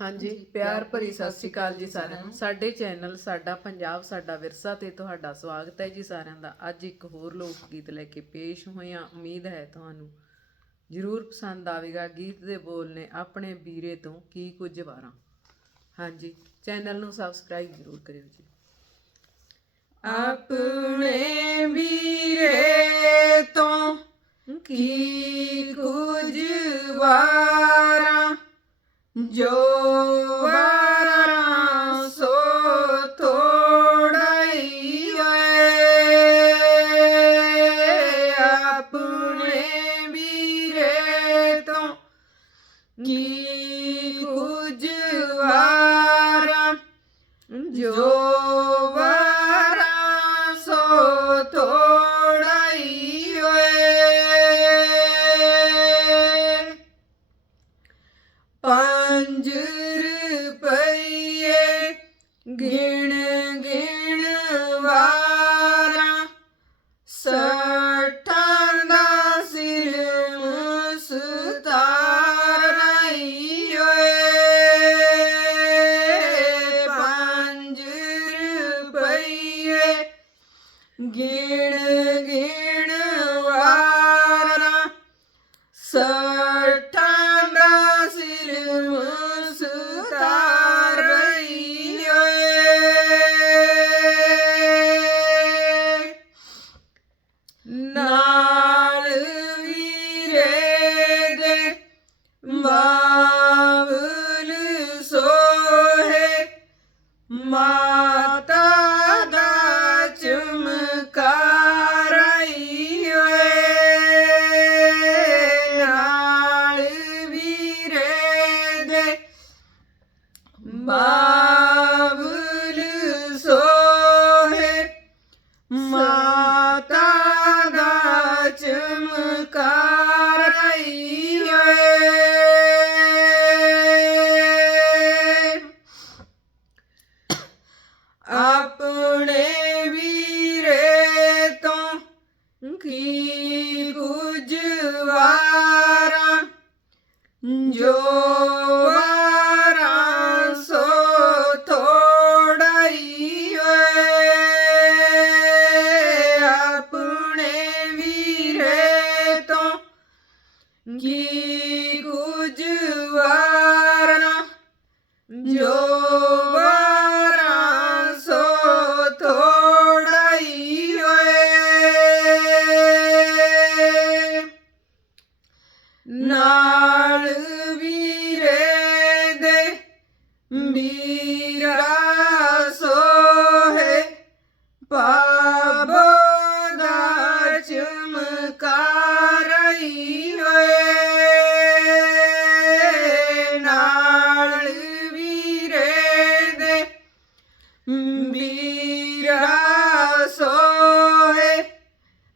ਹਾਂਜੀ ਪਿਆਰ ਭਰੀ ਸਤਿ ਸ਼੍ਰੀ ਅਕਾਲ ਜੀ ਸਾਰਿਆਂ ਨੂੰ। ਸਾਡੇ ਚੈਨਲ ਸਾਡਾ ਪੰਜਾਬ ਸਾਡਾ ਵਿਰਸਾ ਤੇ ਤੁਹਾਡਾ ਸਵਾਗਤ ਹੈ ਜੀ ਸਾਰਿਆਂ ਦਾ। ਅੱਜ ਇੱਕ ਹੋਰ ਲੋਕ ਗੀਤ ਲੈ ਕੇ ਪੇਸ਼ ਹੋਏ ਹਾਂ। ਉਮੀਦ ਹੈ ਤੁਹਾਨੂੰ ਜ਼ਰੂਰ ਪਸੰਦ ਆਵੇਗਾ। ਗੀਤ ਦੇ ਬੋਲ ਨੇ ਆਪਣੇ ਵੀਰੇ ਤੋਂ ਕੀ ਕੁਝ ਵਾਰਾਂ। ਹਾਂਜੀ ਚੈਨਲ ਨੂੰ ਸਬਸਕ੍ਰਾਈਬ ਜ਼ਰੂਰ ਕਰਿਓ ਜੀ। ਆਪਣੇ ਵੀਰੇ ਤੋਂ ਕੀ ਕੁਝ ਵਾਰਾਂ ਜੋ ਗਿਣ ਗਿਣ ਵਾਰਾਂ ਸੱਠਾਂ ਦਾ ਸਿਰ ਮੁਸਤਾਰਾਈ ਓਏ ਪੰਜ ਰੁਪਈਏ ਗਿਣ ਗਿਣ ਜੋ ਵਾਰਾਂ ਸੋ ਥੋੜਾ ਹੀ ਆਪਣੇ ਵੀਰੇ ਤੋਂ ਕੀ ਕੁਝ ਵਾਰਾਂ ਜੋ ਵੀਰਾ ਸੋਹੇ ਪਾਬੋ ਦਾ ਚਮਕਾਰ ਆਈ ਓਏ ਨਾਲ ਵੀਰੇ ਦੇ ਵੀਰਾ ਸੋਹੇ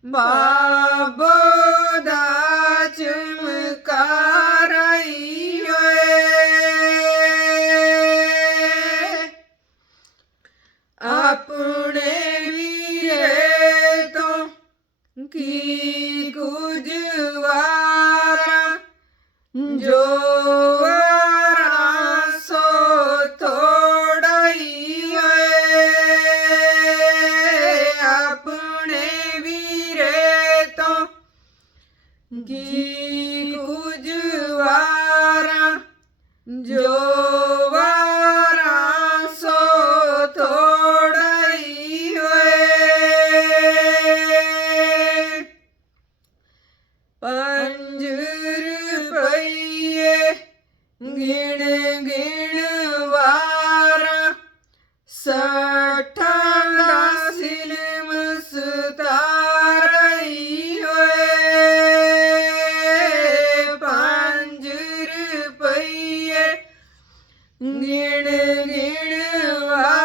ਬਾਬੋ ਕੀ ਕੁਝ ਵਾਰਾਂ ਜੋ ਵਾਰਾਂ ਆਪਣੇ ਵੀਰੇ ਤੋਂ ਕੀ ਕੁਝ ਵਾਰਾਂ ਜੋ তোমার